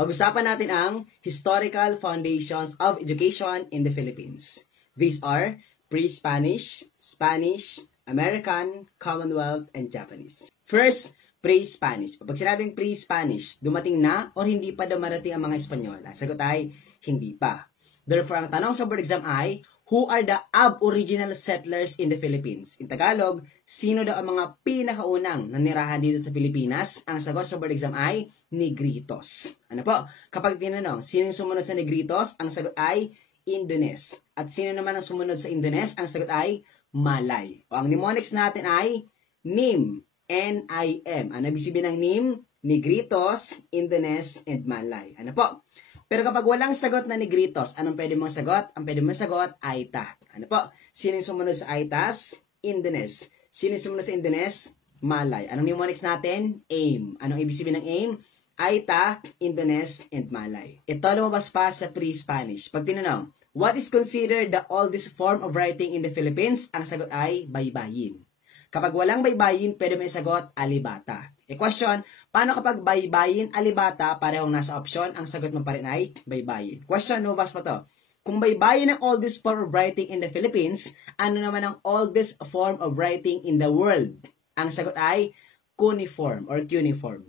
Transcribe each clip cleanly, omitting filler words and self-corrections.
Pag-usapan natin ang historical foundations of education in the Philippines. These are pre-Spanish, Spanish, American, Commonwealth, and Japanese. First, pre-Spanish. Pag sinabing pre-Spanish, dumating na o hindi pa dumarating ang mga Espanyol? Ang sagot ay hindi pa. Therefore, ang tanong sa board exam ay, who are the aboriginal settlers in the Philippines? In Tagalog, sino daw ang mga pinakaunang nanirahan dito sa Pilipinas? Ang sagot sa board exam ay Negritos. Ano po? Kapag tinanong, sino yung sumunod sa Negritos? Ang sagot ay Indones. At sino naman ang sumunod sa Indones? Ang sagot ay Malay. O ang mnemonics natin ay NIM. N-I-M. Ano ibig sabihin ng NIM? Negritos, Indones, and Malay. Ano po? Pero kapag walang sagot na Negritos, anong pwede mong sagot? Ang pwede mong sagot, Aita. Ano po? Sino yung sumunod sa Aitas? Indones. Sino yung sumunod sa Indones? Malay. Anong mnemonics natin? AIM. Anong ibig sabihin ng AIM? Aita, Indones, and Malay. Ito lumabas pa sa pre-Spanish. Pag tinanong, what is considered the oldest form of writing in the Philippines? Ang sagot ay baybayin. Kapag walang baybayin, pwede mo isagot alibata. Question, paano kapag baybayin, alibata, parehong nasa option, ang sagot mo pa rin ay baybayin. Question, lumabas pa to. Kung baybayin ang oldest form of writing in the Philippines, ano naman ang oldest form of writing in the world? Ang sagot ay cuneiform or cuneiform.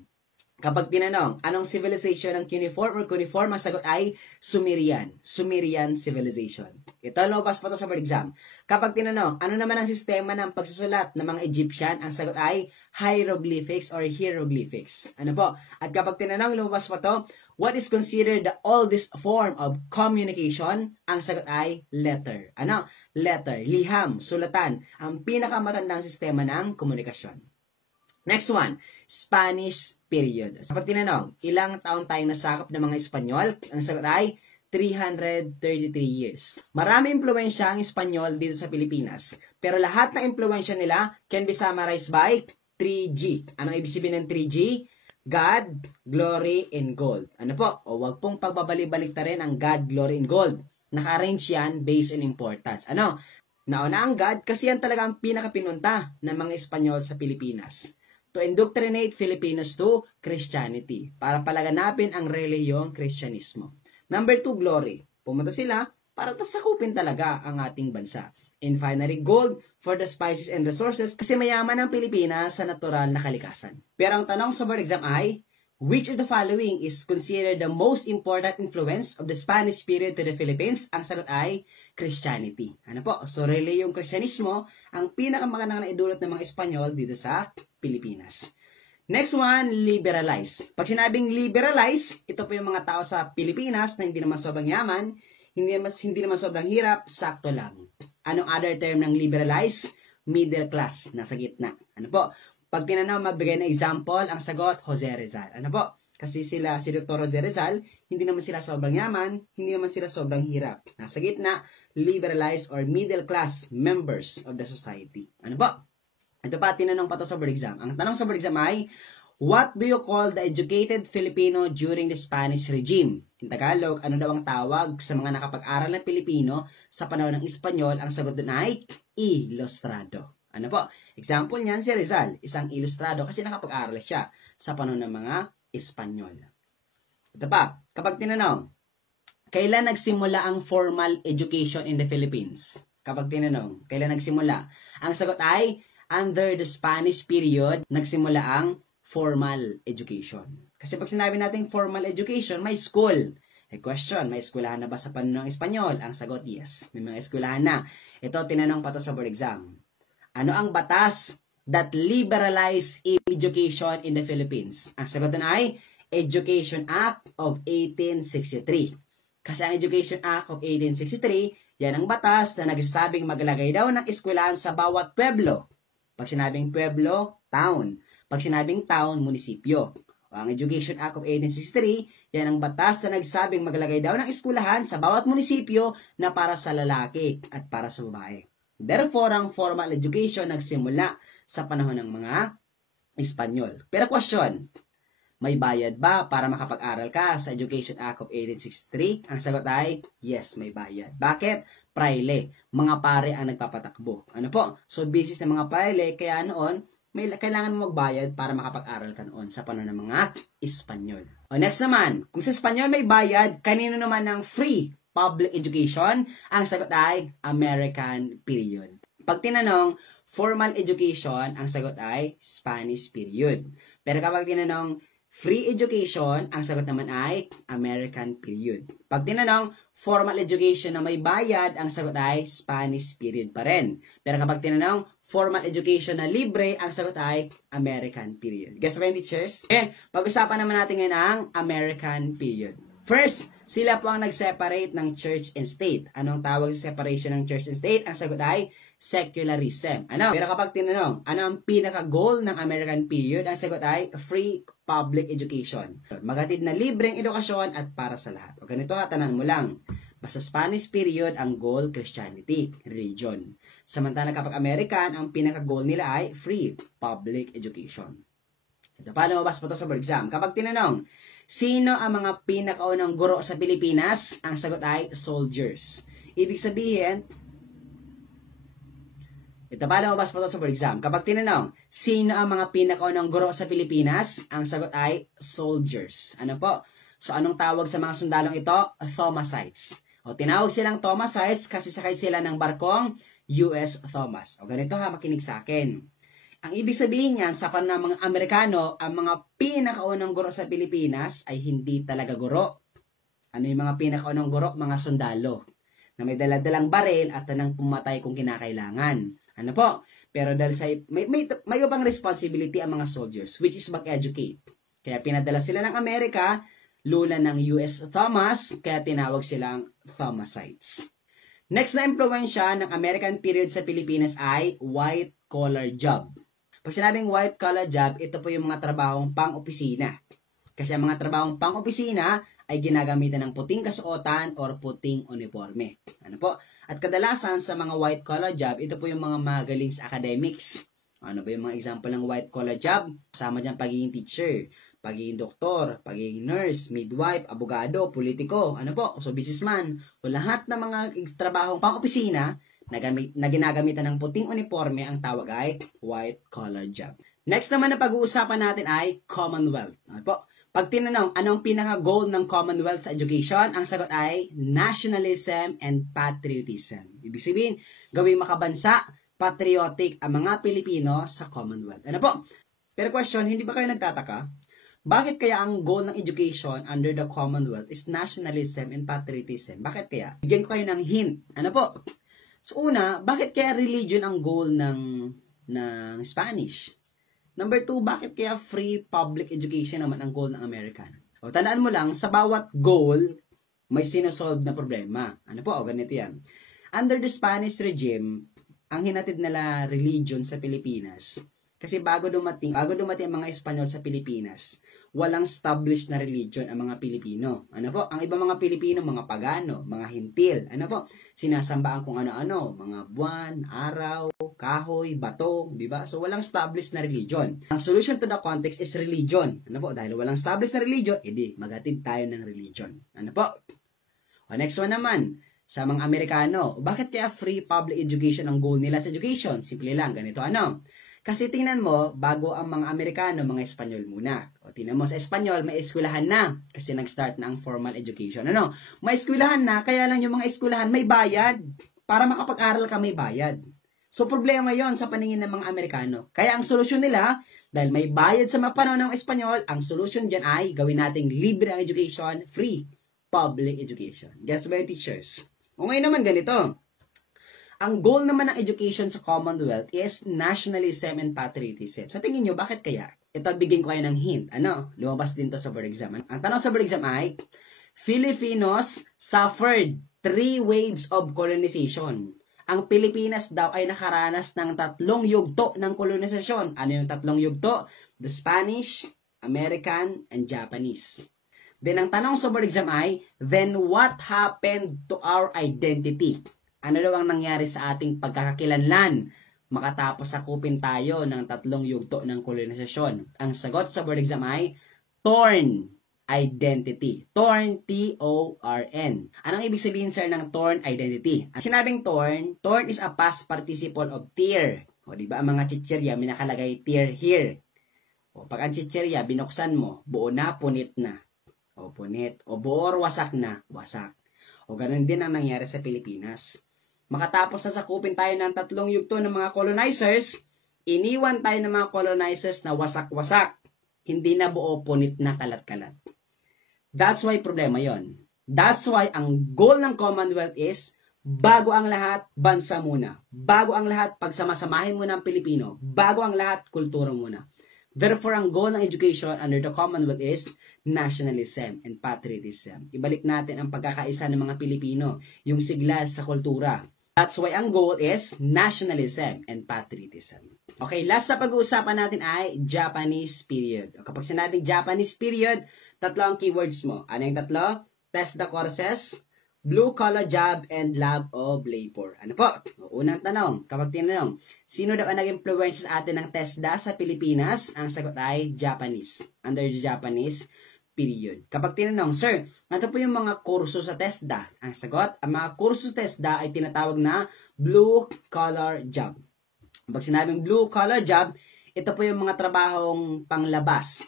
Kapag tinanong, anong civilization ng cuneiform or cuneiform, ang sagot ay Sumerian. Sumerian civilization. Ito, lumabas pa to sa board exam. Kapag tinanong, ano naman ang sistema ng pagsusulat ng mga Egyptian, ang sagot ay hieroglyphics or hieroglyphics. Ano po? At kapag tinanong, lumabas pa to, what is considered the oldest form of communication? Ang sagot ay letter. Ano? Letter, liham, sulatan, ang pinakamatandang sistema ng komunikasyon. Next one, Spanish period. Kapag tinanong, ilang taon tayong nasakop ng mga Espanyol? Ang sagot ay 333 years. Marami impluwensya ang Espanyol dito sa Pilipinas. Pero lahat ng impluwensya nila can be summarized by 3G. Anong ibig sabihin ng 3G? God, Glory, and Gold. Ano po? O wag pong pagbabalik-balik ta rin ang God, Glory, and Gold. Naka-arrange yan based on importance. Ano? Nauna ang God kasi yan talaga ang pinakapinunta ng mga Espanyol sa Pilipinas. To indoctrinate Filipinos to Christianity. Para palaganapin ang relihiyong Kristyanismo. Number 2, glory. Pumunta sila para tasakupin talaga ang ating bansa. And finally, gold for the spices and resources kasi mayaman ang Pilipinas sa natural na kalikasan. Pero ang tanong sa board exam ay, which of the following is considered the most important influence of the Spanish period to the Philippines? Ang sagot ay Christianity. Ano po? So, relihiyong Kristyanismo ang pinakamagandang naidulot ng mga Espanyol dito sa Pilipinas. Next one, liberalize. Pag sinabing liberalize, ito po yung mga tao sa Pilipinas na hindi naman sobrang yaman, hindi naman sobrang hirap, sakto lang. Anong other term ng liberalize? Middle class, nasa gitna. Ano po? Pag tinanong, magbigay ng example, ang sagot, Jose Rizal. Ano po? Kasi si Dr. Jose Rizal, hindi naman sila sobrang yaman, hindi naman sila sobrang hirap. Nasa gitna, liberalized or middle class members of the society. Ano po? Ito pa, tinanong pa to sa board exam. Ang tanong sa board exam ay, what do you call the educated Filipino during the Spanish regime? In Tagalog, ano daw ang tawag sa mga nakapag-aral na Pilipino sa panahon ng Espanyol? Ang sagot doon ay, ilustrado. Ano po? Example niyan si Rizal, isang ilustrado kasi nakapag-aral siya sa panahon ng mga Espanyol. Ito pa, kapag tinanong, kailan nagsimula ang formal education in the Philippines? Kapag tinanong, kailan nagsimula? Ang sagot ay, under the Spanish period, nagsimula ang formal education. Kasi pag sinabi natin formal education, may school. Question, may eskwelahan na ba sa panahon ng Espanyol? Ang sagot, yes. May mga eskwelahan na. Ito, tinanong pa to sa board exam. Ano ang batas that liberalize education in the Philippines? Ang sagot na ay Education Act of 1863. Kasi ang Education Act of 1863, yan ang batas na nagsasabing maglagay daw ng eskwelahan sa bawat pueblo. Pag sinabing pueblo, town. Pag sinabing town, munisipyo. O ang Education Act of 1863, yan ang batas na nagsabing maglagay daw ng eskwelahan sa bawat munisipyo na para sa lalaki at para sa babae. Therefore, ang formal education nagsimula sa panahon ng mga Espanyol. Pero question, may bayad ba para makapag-aral ka sa Education Act of 1863? Ang sagot ay, yes, may bayad. Bakit? Praile. Mga pare ang nagpapatakbo. Ano po? So, basis ng mga praile, kaya noon, kailangan mo magbayad para makapag-aral ka noon sa panahon ng mga Espanyol. O next naman, kung sa Espanyol may bayad, kanino naman ng free public education? Ang sagot ay American period. Pag tinanong, formal education, ang sagot ay Spanish period. Pero kapag tinanong, free education, ang sagot naman ay American period. Pag tinanong, formal education na may bayad, ang sagot ay Spanish period pa rin. Pero kapag tinanong, formal education na libre, ang sagot ay American period. Guess ba yung teachers? Okay, pag-usapan naman natin ngayon ang American period. First, sila po ang nag-separate ng church and state. Anong tawag sa separation ng church and state? Ang sagot ay secularism. Ano? Pero kapag tinanong, ano ang pinaka-goal ng American period? Ang sagot ay free public education. Magatid na libreng edukasyon at para sa lahat. O ganito ha, tanan mo lang. Basta Spanish period, ang goal, Christianity, religion. Samantala kapag American, ang pinaka-goal nila ay free public education. Ito, paano mabas po ito sa board exam? Kapag tinanong, sino ang mga pinakaunang guro sa Pilipinas? Ang sagot ay soldiers. Ibig sabihin, ito, paano mabas po ito sa board exam? Kapag tinanong, sino ang mga pinakaunang guro sa Pilipinas? Ang sagot ay soldiers. Ano po? So, anong tawag sa mga sundalong ito? Thomasites. O, tinawag silang Thomasites kasi sakay sila ng barkong US Thomas. O, ganito ha, makinig sa akin. Ang ibig sabihin niyan, sa panahon ng mga Amerikano, ang mga pinakaunang guro sa Pilipinas ay hindi talaga guro. Ano yung mga pinakaunang guro? Mga sundalo. Na may daladalang baril at tanang pumatay kung kinakailangan. Ano po? Pero dahil sa may ibang responsibility ang mga soldiers, which is mag-educate. Kaya pinadala sila ng Amerika, lula ng US Thomas, kaya tinawag silang Thomasites. Next na impluwensya ng American period sa Pilipinas ay white-collar job. Pag sinabing white-collar job, ito po yung mga trabahong pang-opisina. Kasi ang mga trabahong pang-opisina ay ginagamitan ng puting kasuotan or puting uniforme. Ano po? At kadalasan sa mga white-collar job, ito po yung mga magaling sa academics. Ano ba yung mga example ng white-collar job? Kasama dyan pagiging teacher, pagiging doktor, pagiging nurse, midwife, abogado, politiko, ano po, so businessman, o lahat ng mga trabahong pang-opisina na ginagamitan ng puting uniforme, ang tawag ay white-collar job. Next naman na pag-uusapan natin ay Commonwealth. Ano po? Pag tinanong, anong pinaka-goal ng Commonwealth sa education? Ang sagot ay nationalism and patriotism. Ibig sabihin, gawing makabansa, patriotic ang mga Pilipino sa Commonwealth. Ano po? Pero question, hindi ba kayo nagtataka? Bakit kaya ang goal ng education under the Commonwealth is nationalism and patriotism? Bakit kaya? Bigyan ko kayo ng hint. Ano po? So una, bakit kaya religion ang goal ng Spanish? Number 2, bakit kaya free public education naman ang goal ng American? O tandaan mo lang, sa bawat goal, may sinosolve na problema. Ano po? O ganito yan. Under the Spanish regime, ang hinatid nila religion sa Pilipinas, kasi bago dumating ang mga Espanyol sa Pilipinas, walang established na religion ang mga Pilipino. Ano po? Ang ibang mga Pilipino, mga pagano, mga hintil. Ano po? Sinasambaan kung ano-ano, mga buwan, araw, kahoy, bato, di ba? So walang established na religion. Ang solution to the context is religion. Ano po? Dahil walang established na religion, edi magatid tayo ng religion. Ano po? O next one naman, sa mga Amerikano, bakit kaya free public education ang goal nila sa education? Simple lang, ganito ano? Kasi tingnan mo, bago ang mga Amerikano, mga Espanyol muna. O tingnan mo, sa Espanyol, may eskwelahan na. Kasi nag-start na ang formal education. Ano? May eskwelahan na, kaya lang yung mga eskwelahan may bayad. Para makapag-aral ka, may bayad. So, problema yon sa paningin ng mga Amerikano. Kaya ang solusyon nila, dahil may bayad sa mga panahon ng Espanyol, ang solusyon dyan ay gawin nating libre ang education, free public education. Gets ba yung teachers? O ngayon naman ganito. Ang goal naman ng education sa Commonwealth is nationalism and patriotism. Sa tingin nyo, bakit kaya? Ito, bigyan ko kayo ng hint. Ano? Lumabas din to sa board exam. Ang tanong sa board exam ay, Filipinos suffered 3 waves of colonization. Ang Pilipinas daw ay nakaranas ng 3 yugto ng kolonisasyon. Ano yung 3 yugto? The Spanish, American, and Japanese. Then, ang tanong sa board exam ay, then what happened to our identity? Ano daw ang nangyari sa ating pagkakakilanlan makatapos sakupin tayo ng 3 yugto ng kolonisasyon? Ang sagot sa board exam ay torn identity. Torn, T-O-R-N. Anong ibig sabihin, sir, ng torn identity? Ang sinabing torn is a past participle of tear. O, di ba ang mga chichirya, may nakalagay tear here. O, pag ang chichirya, binuksan mo, buo na, punit na. O, punit. O, buo or wasak na, wasak. O, ganun din ang nangyari sa Pilipinas. Makatapos na sakupin tayo ng 3 yugto ng mga colonizers, iniwan tayo ng mga colonizers na wasak-wasak. Hindi na buo, punit na, kalat-kalat. That's why problema yon. That's why ang goal ng Commonwealth is, bago ang lahat, bansa muna. Bago ang lahat, pagsamasamahin mo ng Pilipino. Bago ang lahat, kultura muna. Therefore, ang goal ng education under the Commonwealth is nationalism and patriotism. Ibalik natin ang pagkakaisa ng mga Pilipino, yung sigla sa kultura. That's why ang goal is nationalism and patriotism. Okay, last na pag-uusapan natin ay Japanese period. O, kapag sinabing Japanese period, 3 ang keywords mo. Ano yung 3? Test the courses, blue-collar job, and love of labor. Ano po? Unang tanong, kapag tinanong, sino daw ang nag-influence sa atin ng TESDA sa Pilipinas? Ang sagot ay Japanese. Under the Japanese period. Kapag tinanong, sir, ano po yung mga kurso sa TESDA? Ang sagot, ang mga kurso sa TESDA ay tinatawag na blue-collar job. Kapag sinabing blue-collar job, ito po yung mga trabahong panglabas,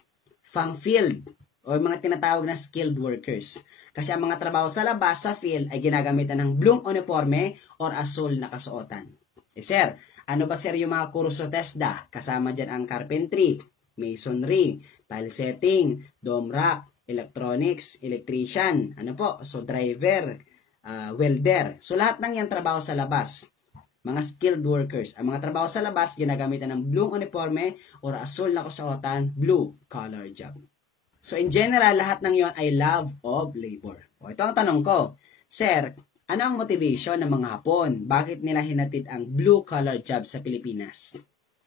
pang-field, o mga tinatawag na skilled workers. Kasi ang mga trabaho sa labas, sa field, ay ginagamitan ng blue uniforme or asul na kasuotan. Sir, ano ba sir yung mga kurso TESDA? Kasama dyan ang carpentry, masonry, tile setting, dome rack, electronics, electrician, ano po, so driver, welder. So lahat ng yan trabaho sa labas. Mga skilled workers. Ang mga trabaho sa labas, ginagamitan ng blue uniforme or asul na kasuotan, blue collar job. So in general, lahat ng yon ay love of labor. O ito ang tanong ko, sir, ano ang motivation ng mga Hapon? Bakit nila hinatid ang blue collar job sa Pilipinas?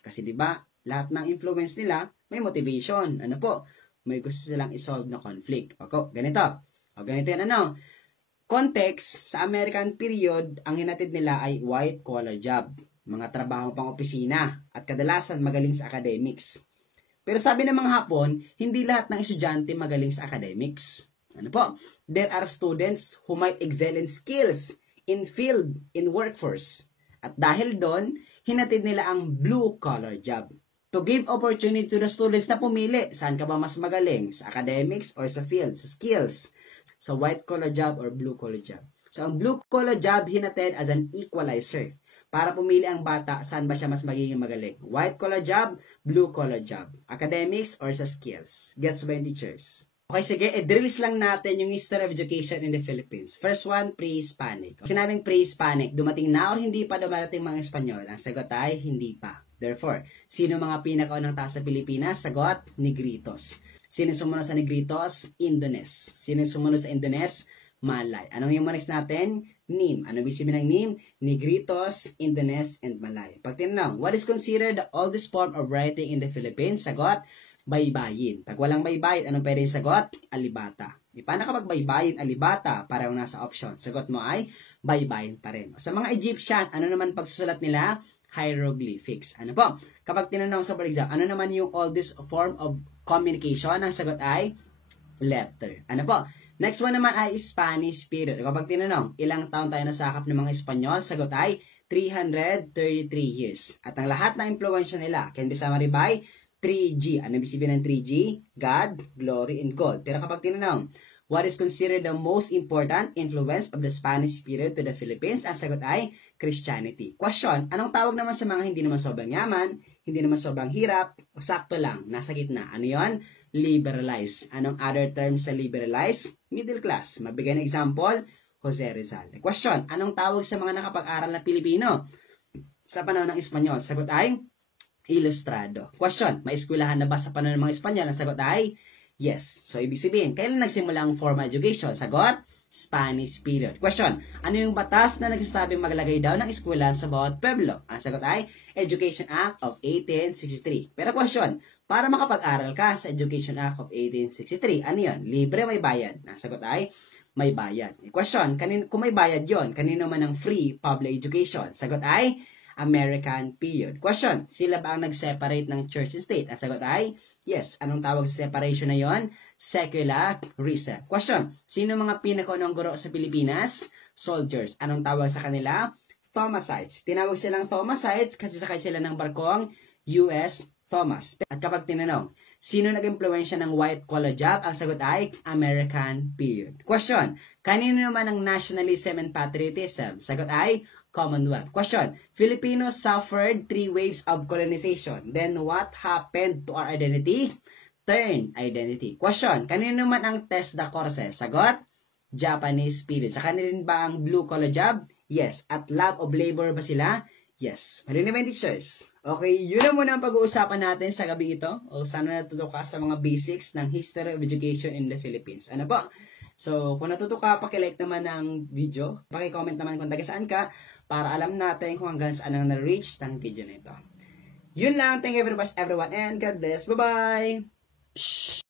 Kasi di ba, lahat ng influence nila may motivation. Ano po? May gusto silang isolve na conflict. O ganito. O ganito yan ano. Context, sa American period, ang hinatid nila ay white collar job, mga trabaho pang opisina, at kadalasan magaling sa academics. Pero sabi ng mga Hapon, hindi lahat ng estudyante magaling sa academics. Ano po? There are students who might excel in skills, in field, in workforce. At dahil doon, hinatid nila ang blue collar job. To give opportunity to the students na pumili, saan ka ba mas magaling? Sa academics or sa field, sa skills? Sa white collar job or blue collar job. So, ang blue collar job hinatid as an equalizer para pumili ang bata saan ba siya mas magiging magaling. White collar job, blue collar job. Academics or sa skills. Gets by teachers. Okay, sige, drills lang natin yung history of education in the Philippines. First one, pre-Hispanic. Sinabing pre-Hispanic, dumating na or hindi pa dumarating mga Espanyol? Ang sagot ay hindi pa. Therefore, sino mga pinakaunang tao sa Pilipinas? Sagot, Negritos. Sino sumunod sa Negritos? Indones. Sino sumunod sa Indones? Malay. Anong yung next natin? Nim. Ano ibig sabihin ng Nim? Negritos, Indones, and Malay. Pag tinanong, what is considered the oldest form of writing in the Philippines? Sagot, baybayin. Pag walang baybayin, anong pwede sagot? Alibata. Paano kapag baybayin, alibata? Parang nasa option. Sagot mo ay baybayin pa rin. Sa mga Egyptian, ano naman pagsusulat nila? Hieroglyphics. Ano po? Kapag tinanong sa exam, ano naman yung oldest form of communication? Ang sagot ay letter. Ano po? Next one naman ay Spanish period. Kapag tinanong, ilang taon tayo nasakap ng mga Espanyol? Sagot ay 333 years. At ang lahat na impluensya nila can be summarized by 3G. Ano ibig sabihin ng 3G? God, glory, and gold. Pero kapag tinanong, what is considered the most important influence of the Spanish period to the Philippines? Ang sagot ay Christianity. Question, anong tawag naman sa mga hindi naman sobrang yaman, hindi naman sobrang hirap, o sakto lang, nasa gitna? Ano yon? Liberalize. Anong other term sa liberalize? Middle class. Mabigay ng example, Jose Rizal. Question, anong tawag sa mga nakapag-aral na Pilipino sa panahon ng Espanyol? Sagot ay ilustrado. Question, may eskwelahan na ba sa panahon ng mga Espanyol? Ang sagot ay yes. So, ibig sabihin, kailan nagsimula ang formal education? Sagot, Spanish period. Question, ano yung batas na nagsasabing maglagay daw ng eskwelahan sa bawat pueblo? Ang sagot ay Education Act of 1863. Pero question, para makapag-aral ka sa Education Act of 1863, ano yun? Libre, may bayad. Ang sagot ay may bayad. Question, kung may bayad yon, kanino man ang free public education? Sagot ay American period. Question, sila ba ang nag-separate ng church and state? Ang sagot ay yes. Anong tawag sa separation na yon? Secularism. Question, sino mga pinakaunang guro sa Pilipinas? Soldiers. Anong tawag sa kanila? Thomasites. Tinawag silang Thomasites kasi sakay sila ng barkong US Thomas. At kapag tinanong, sino nag-impluensya ng white collar job? Ang sagot ay American period. Question, kanino naman ang nationalism and patriotism? Sagot ay Commonwealth. Question, Filipinos suffered 3 waves of colonization. Then what happened to our identity? Turn identity. Question, kanino naman ang test the courses? Sagot, Japanese period. Sa kanila rin ba ang blue collar job? Yes. At love of labor ba sila? Yes. Mali naman, teachers. Okay, yun na muna ang pag-uusapan natin sa gabi ito. O sana natuto ka sa mga basics ng history of education in the Philippines. Ano po? So, kung natuto ka, pakilike naman ng video. Pakicomment naman kung taga saan ka para alam natin kung hanggang saan ang na-reach ng video na ito. Yun lang. Thank you very much everyone and God bless. Bye-bye!